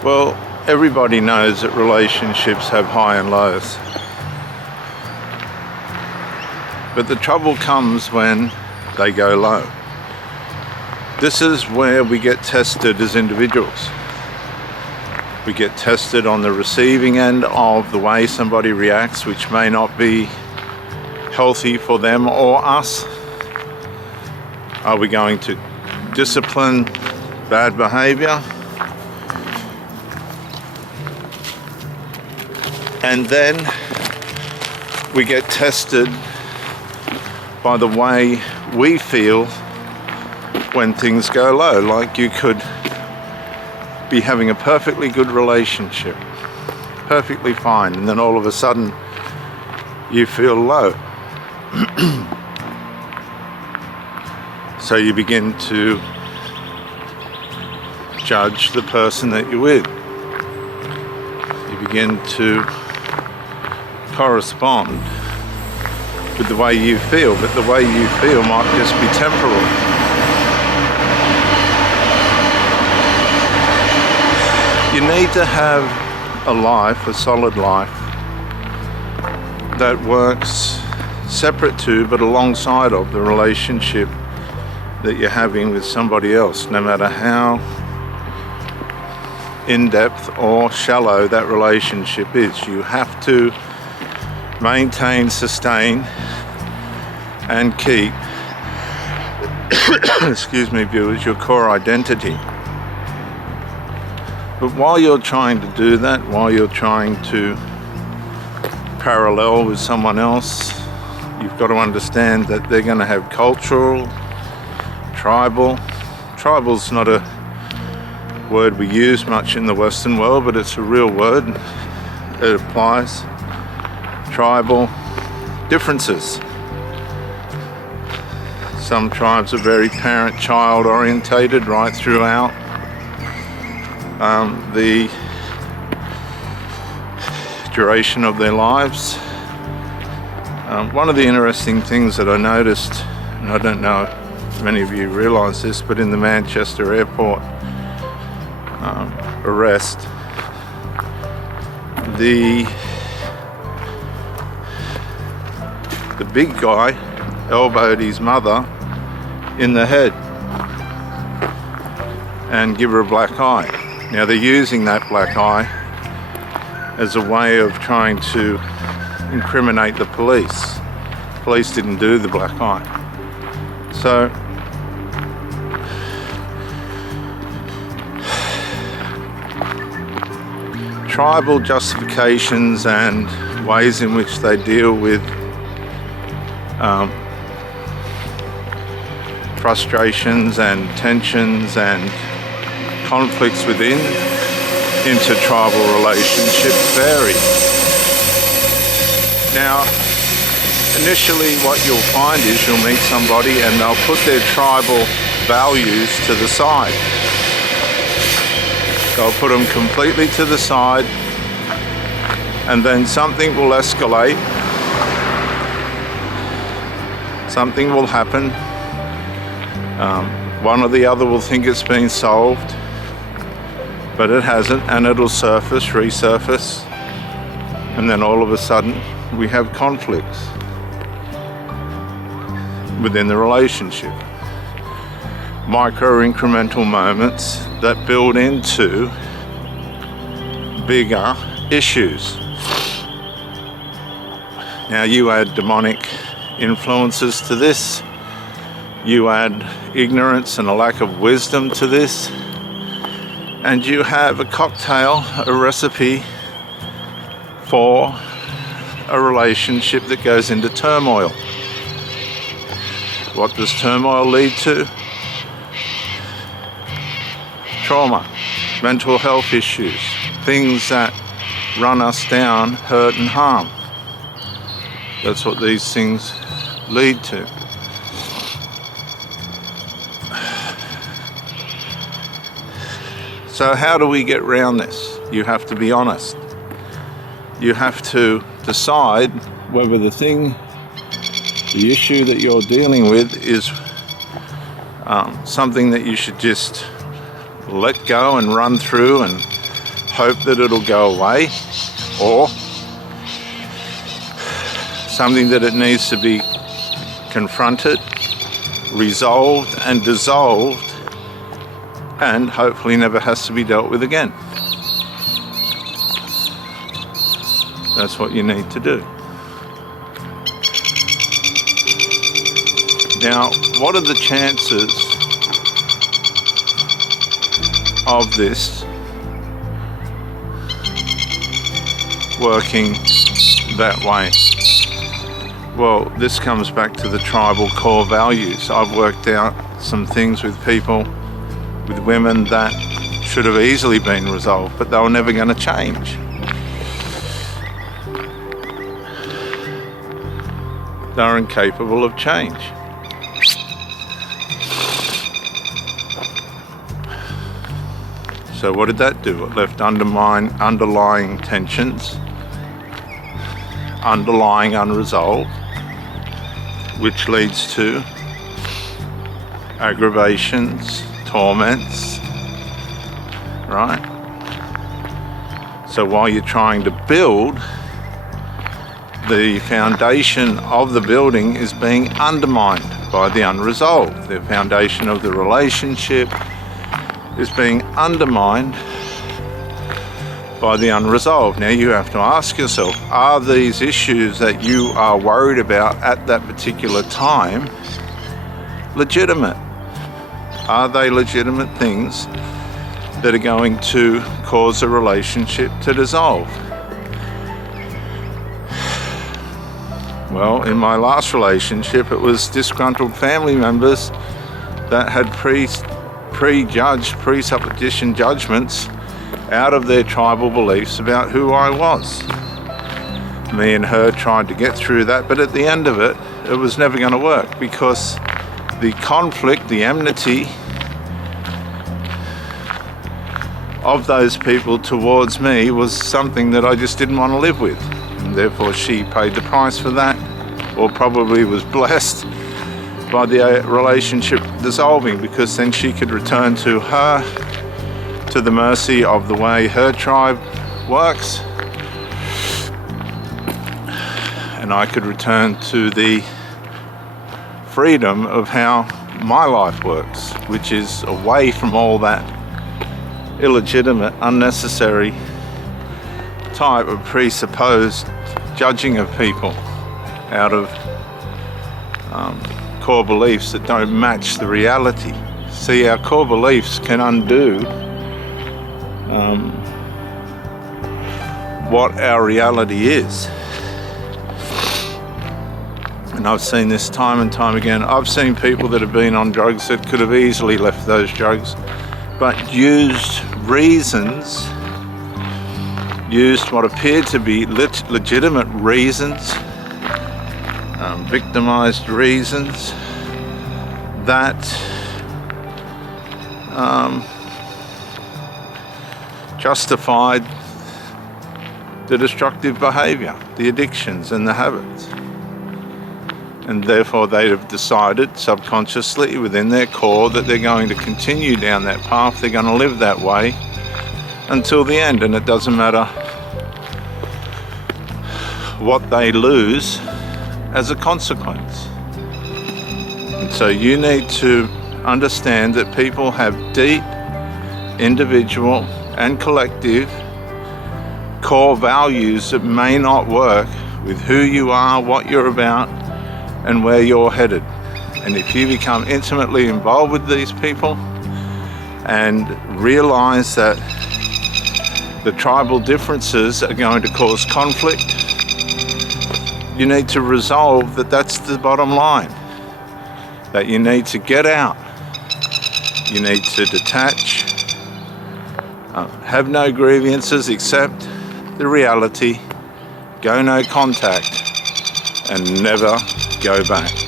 Well, everybody knows that relationships have high and lows. But the trouble comes when they go low. This is where we get tested as individuals. We get tested on the receiving end of the way somebody reacts, which may not be healthy for them or us. Are we going to discipline bad behavior? And then we get tested by the way we feel when things go low. Like you could be having a perfectly good relationship, perfectly fine, and then all of a sudden you feel low. So you begin to judge the person that you're with. You begin to correspond with the way you feel, but the way you feel might just be temporal. You need to have a life, a solid life, that works separate to but alongside of the relationship that you're having with somebody else, no matter how in-depth or shallow that relationship is. You have to maintain, sustain, and keep, excuse me, viewers, your core identity. But while you're trying to do that, while you're trying to parallel with someone else, you've got to understand that they're going to have cultural, tribal. Tribal's not a word we use much in the Western world, but it's a real word. It applies. Tribal differences. Some tribes are very parent-child orientated right throughout the duration of their lives. One of the interesting things that I noticed, and I don't know if many of you realise this, but in the Manchester airport arrest, the big guy elbowed his mother in the head and give her a black eye. Now they're using that black eye as a way of trying to incriminate the police. Police didn't do the black eye. So tribal justifications and ways in which they deal with frustrations and tensions and conflicts within intertribal relationships vary. Now, initially what you'll find is you'll meet somebody and they'll put their tribal values to the side. They'll put them completely to the side, and then something will escalate. Something will happen. One or the other will think it's been solved, but it hasn't, and it'll resurface, and then all of a sudden we have conflicts within the relationship. Micro incremental moments that build into bigger issues. Now you add demonic influences to this, you add ignorance and a lack of wisdom to this, and you have a cocktail, a recipe for a relationship that goes into turmoil. What does turmoil lead to? Trauma, mental health issues, things that run us down, hurt and harm. That's what these things lead to. So how do we get around this? You have to be honest. You have to decide whether the issue that you're dealing with is something that you should just let go and run through and hope that it'll go away, or something that it needs to be confronted, resolved and dissolved, and hopefully never has to be dealt with again. That's what you need to do. Now, what are the chances of this working that way? Well, this comes back to the tribal core values. I've worked out some things with people, with women, that should have easily been resolved, but they were never going to change. They're incapable of change. So what did that do? It left underlying tensions, underlying unresolved, which leads to aggravations, torments, right? So while you're trying to build, the foundation of the building is being undermined by the unresolved. The foundation of the relationship is being undermined by the unresolved. Now you have to ask yourself, are these issues that you are worried about at that particular time legitimate? Are they legitimate things that are going to cause a relationship to dissolve? Well, in my last relationship, it was disgruntled family members that had presupposition judgments out of their tribal beliefs about who I was. Me and her tried to get through that, but at the end of it, it was never going to work, because the conflict, the enmity of those people towards me was something that I just didn't want to live with. And therefore she paid the price for that, or probably was blessed by the relationship dissolving, because then she could return to the mercy of the way her tribe works, and I could return to the freedom of how my life works, which is away from all that illegitimate, unnecessary type of presupposed judging of people out of core beliefs that don't match the reality. See, our core beliefs can undo what our reality is. And I've seen this time and time again. I've seen people that have been on drugs that could have easily left those drugs, but used reasons, used what appeared to be legitimate reasons, victimized reasons that justified the destructive behavior, the addictions and the habits. And therefore they have decided subconsciously within their core that they're going to continue down that path, they're going to live that way until the end, and it doesn't matter what they lose as a consequence. And so you need to understand that people have deep individual and collective core values that may not work with who you are, what you're about, and where you're headed. And if you become intimately involved with these people and realize that the tribal differences are going to cause conflict, you need to resolve that that's the bottom line, that you need to get out, you need to detach, have no grievances, accept the reality, go no contact, and never go back.